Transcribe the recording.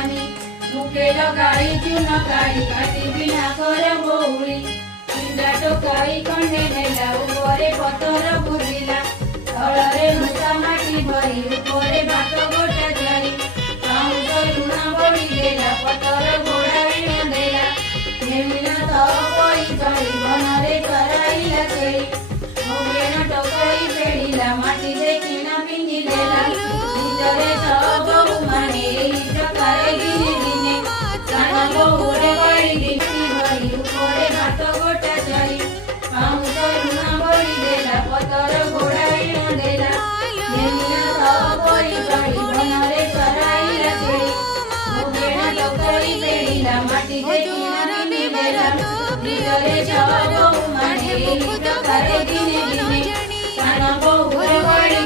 मानी मुखे लगाई चुनकारी काटी बिना कर बौली पिंडा टोकाई कंडे नेला उपरे पतर बुझिला तଳରେ मुसा माटी भरी उपरे भात गोटा जाई पाउस लुण बड़ी देला पतर घोड़ाई देला नेमिना तो कोई चली बनरे कराइला चेड़ी मोगेन टोकाई पेड़िला माटी देखिना पिंजी देला ভিতরে সব মানে ইচ্ছাকারে দিনে দিনে কানা বহুরে বাড়ি দিচ্ছি ভরি উপরে ভাত গোটা চাই পাউস লুণ বড়ি দেলা পতর ঘোড়াই দেলা নেমিনা সব করি চড়ি বনরে চড়াইলা চেড়ি মুখেনা টকরি পেড়িলা মাটি দেখিনা পিনি দেলা ভিতরে সব মানে ইচ্ছাকারে দিনে দিনে কানা বহুরে বাড়ি